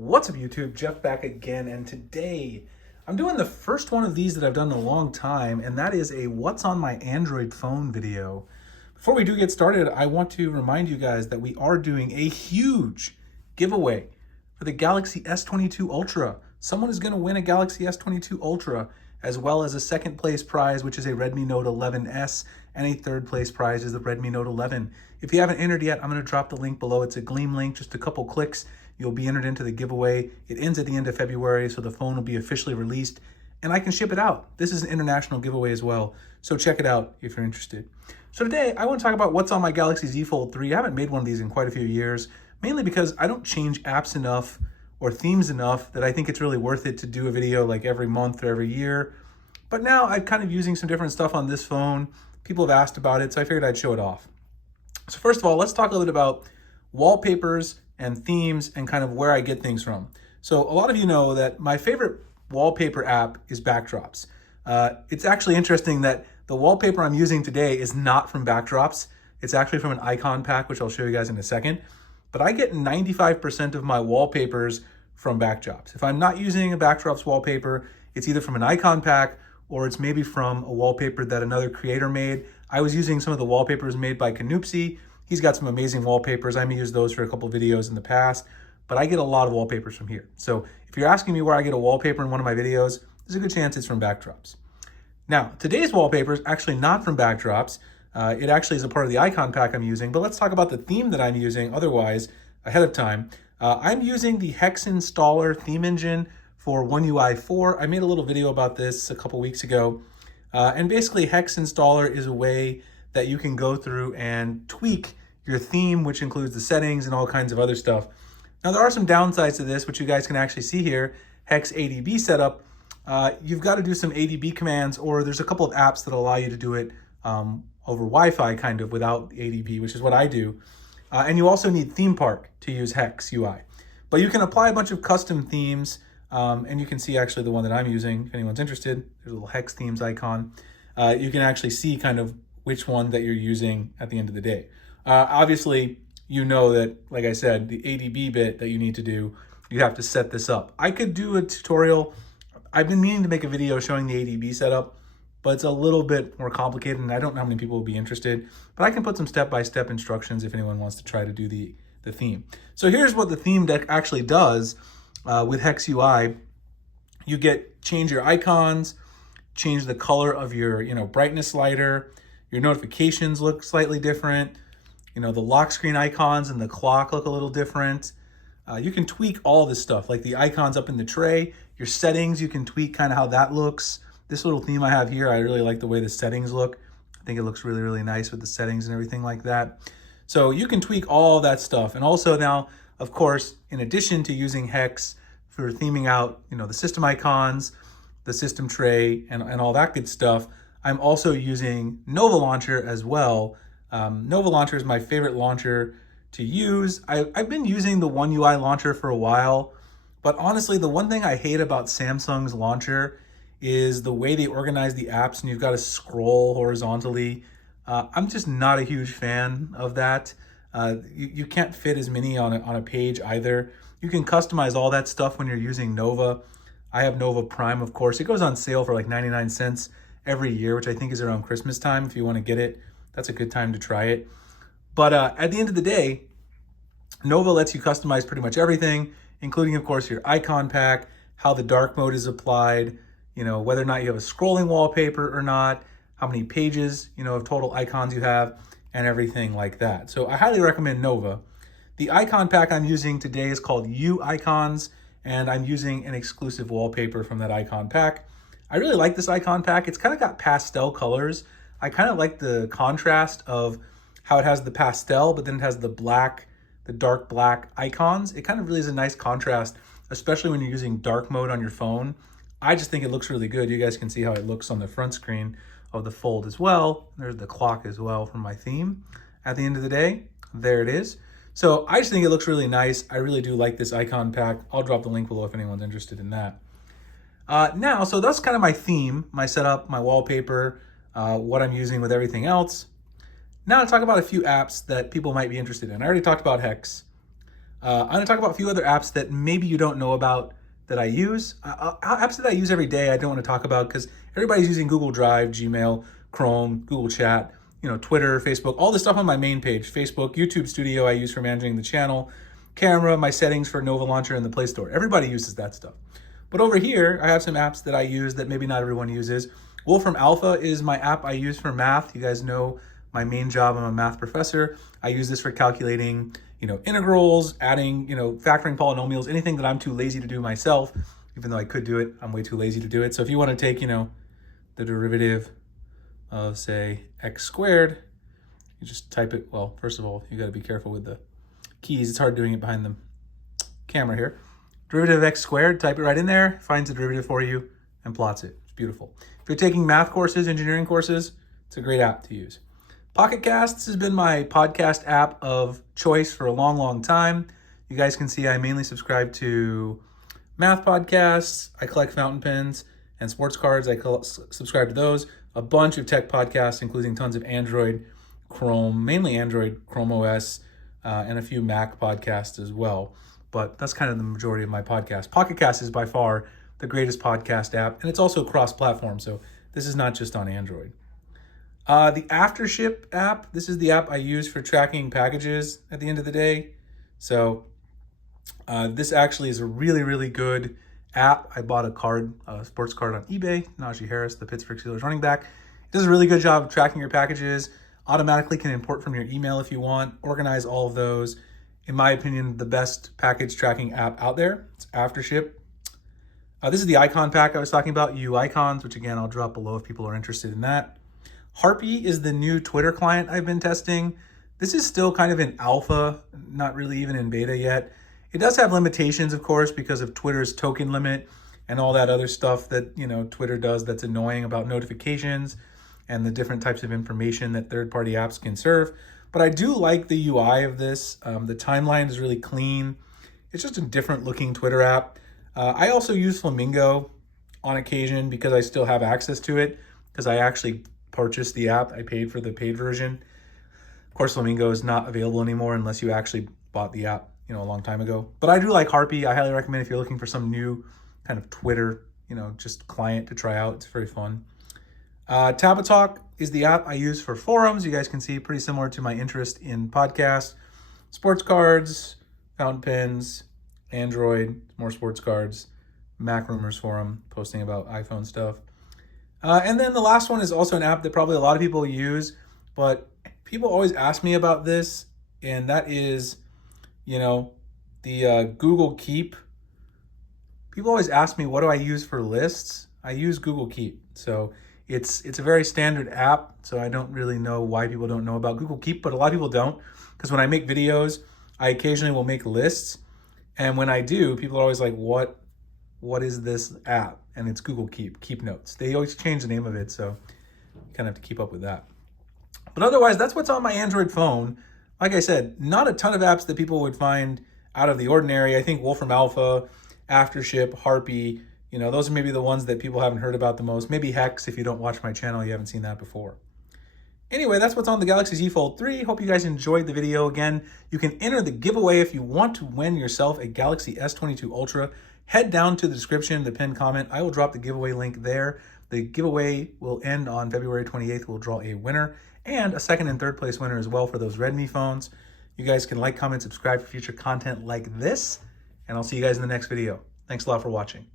What's up YouTube, Jeff back again, and today I'm doing the first one of these that I've done in a long time, and that is a what's on my Android phone video. Before we do get started, I want to remind you guys that we are doing a huge giveaway for the Galaxy S22 Ultra. Someone is going to win a Galaxy S22 Ultra, as well as a second place prize, which is a Redmi Note 11S, and a third place prize is the Redmi Note 11. If you haven't entered yet, I'm going to drop the link below. It's a Gleam link, just a couple clicks. You'll be entered into the giveaway. It ends at the end of February, so the phone will be officially released, and I can ship it out. This is an international giveaway as well, so check it out if you're interested. So today, I want to talk about what's on my Galaxy Z Fold 3. I haven't made one of these in quite a few years, mainly because I don't change apps enough or themes enough that I think it's really worth it to do a video like every month or every year. But now I'm kind of using some different stuff on this phone. People have asked about it, so I figured I'd show it off. So first of all, let's talk a little bit about wallpapers and themes and kind of where I get things from. So a lot of you know that my favorite wallpaper app is Backdrops. It's actually interesting that the wallpaper I'm using today is not from Backdrops. It's actually from an icon pack, which I'll show you guys in a second. But I get 95% of my wallpapers from Backdrops. If I'm not using a Backdrops wallpaper, it's either from an icon pack or it's maybe from a wallpaper that another creator made. I was using some of the wallpapers made by Canoopsy. He's got some amazing wallpapers. I may use those for a couple videos in the past, but I get a lot of wallpapers from here. So if you're asking me where I get a wallpaper in one of my videos, there's a good chance it's from Backdrops. Now, today's wallpaper is actually not from Backdrops. It actually is a part of the icon pack I'm using, but let's talk about the theme that I'm using otherwise ahead of time. I'm using the Hex installer theme engine for One UI 4. I made a little video about this a couple weeks ago. And basically Hex installer is a way that you can go through and tweak your theme, which includes the settings and all kinds of other stuff. Now there are some downsides to this, which you guys can actually see here. Hex ADB setup. You've got to do some ADB commands, or there's a couple of apps that allow you to do it over Wi-Fi kind of without ADB, which is what I do. And you also need Theme Park to use Hex UI. But you can apply a bunch of custom themes, and you can see actually the one that I'm using, if anyone's interested. There's a little Hex themes icon. You can actually see kind of which one that you're using at the end of the day. Obviously, you know that, like I said, the ADB bit that you need to do, you have to set this up. I could do a tutorial. I've been meaning to make a video showing the ADB setup, but it's a little bit more complicated and I don't know how many people will be interested, but I can put some step-by-step instructions if anyone wants to try to do the theme. So here's what the theme deck actually does with Hex UI. You change your icons, change the color of your brightness slider, your notifications look slightly different, the lock screen icons and the clock look a little different. You can tweak all this stuff, like the icons up in the tray, your settings, you can tweak kind of how that looks. This little theme I have here, I really like the way the settings look. I think it looks really, really nice with the settings and everything like that. So you can tweak all that stuff. And also now, of course, in addition to using Hex for theming out, the system icons, the system tray, and all that good stuff, I'm also using Nova Launcher as well. Nova Launcher is my favorite launcher to use. I've been using the One UI launcher for a while, but honestly, the one thing I hate about Samsung's launcher is the way they organize the apps and you've got to scroll horizontally. I'm just not a huge fan of that. You can't fit as many on a page either. You can customize all that stuff when you're using Nova. I have Nova Prime, of course. It goes on sale for like 99 cents every year, which I think is around Christmas time. If you want to get it, that's a good time to try it. But at the end of the day, Nova lets you customize pretty much everything, including, of course, your icon pack, how the dark mode is applied, whether or not you have a scrolling wallpaper or not, how many pages, of total icons you have, and everything like that. So I highly recommend Nova. The icon pack I'm using today is called U Icons, and I'm using an exclusive wallpaper from that icon pack. I really like this icon pack. It's kind of got pastel colors. I kind of like the contrast of how it has the pastel, but then it has the black, the dark black icons. It kind of really is a nice contrast, especially when you're using dark mode on your phone. I just think it looks really good. You guys can see how it looks on the front screen of the Fold as well. There's the clock as well from my theme. At the end of the day, there it is. So I just think it looks really nice. I really do like this icon pack. I'll drop the link below if anyone's interested in that. So that's kind of my theme, my setup, my wallpaper, what I'm using with everything else. Now to talk about a few apps that people might be interested in. I already talked about Hex. I'm going to talk about a few other apps that maybe you don't know about that I use. Apps that I use every day I don't want to talk about because everybody's using Google Drive, Gmail, Chrome, Google Chat, Twitter, Facebook, all this stuff on my main page. Facebook, YouTube Studio I use for managing the channel, camera, my settings for Nova Launcher in the Play Store. Everybody uses that stuff. But over here, I have some apps that I use that maybe not everyone uses. Wolfram Alpha is my app I use for math. You guys know my main job, I'm a math professor. I use this for calculating, integrals, adding, factoring polynomials, anything that I'm too lazy to do myself. Even though I could do it, I'm way too lazy to do it. So if you want to take, the derivative of, say, x squared, you just type it. Well, first of all, you got to be careful with the keys. It's hard doing it behind the camera here. Derivative of x squared, type it right in there, finds the derivative for you, and plots it. It's beautiful. If you're taking math courses, engineering courses, it's a great app to use. Pocket Casts has been my podcast app of choice for a long, long time. You guys can see I mainly subscribe to math podcasts. I collect fountain pens and sports cards. I subscribe to those. A bunch of tech podcasts, including tons of Android, Chrome, mainly Android, Chrome OS, and a few Mac podcasts as well. But that's kind of the majority of my podcast. Pocket Cast is by far the greatest podcast app, and it's also cross-platform, so this is not just on Android. The Aftership app, this is the app I use for tracking packages at the end of the day. So this actually is a really, really good app. I bought a sports card on eBay, Najee Harris, the Pittsburgh Steelers running back. It does a really good job of tracking your packages, automatically can import from your email if you want, organize all of those. In my opinion, the best package tracking app out there. It's Aftership. This is the icon pack I was talking about, U icons, which again, I'll drop below if people are interested in that. Harpy is the new Twitter client I've been testing. This is still kind of in alpha, not really even in beta yet. It does have limitations, of course, because of Twitter's token limit and all that other stuff that, Twitter does that's annoying about notifications and the different types of information that third-party apps can serve. But I do like the UI of this. The timeline is really clean. It's just a different looking Twitter app. I also use Flamingo on occasion because I still have access to it because I actually purchased the app. I paid for the paid version. Of course, Flamingo is not available anymore unless you actually bought the app, a long time ago. But I do like Harpy. I highly recommend if you're looking for some new kind of Twitter, just client to try out. It's very fun. Tabatalk is the app I use for forums. You guys can see pretty similar to my interest in podcasts, sports cards, fountain pens, Android, more sports cards, Mac Rumors forum, posting about iPhone stuff. And then the last one is also an app that probably a lot of people use, but people always ask me about this, and that is, the Google Keep. People always ask me, what do I use for lists? I use Google Keep. So it's a very standard app, so I don't really know why people don't know about Google Keep, but a lot of people don't, because when I make videos, I occasionally will make lists, and when I do, people are always like, what is this app? And it's Google Keep Notes. They always change the name of it, so you kind of have to keep up with that. But otherwise, that's what's on my Android phone. Like I said, not a ton of apps that people would find out of the ordinary. I think Wolfram Alpha, Aftership, Harpy, those are maybe the ones that people haven't heard about the most. Maybe Hex, if you don't watch my channel, you haven't seen that before. Anyway, that's what's on the Galaxy Z Fold 3. Hope you guys enjoyed the video. Again, you can enter the giveaway if you want to win yourself a Galaxy S22 Ultra. Head down to the description, the pinned comment. I will drop the giveaway link there. The giveaway will end on February 28th. We'll draw a winner and a second and third place winner as well for those Redmi phones. You guys can like, comment, subscribe for future content like this, and I'll see you guys in the next video. Thanks a lot for watching.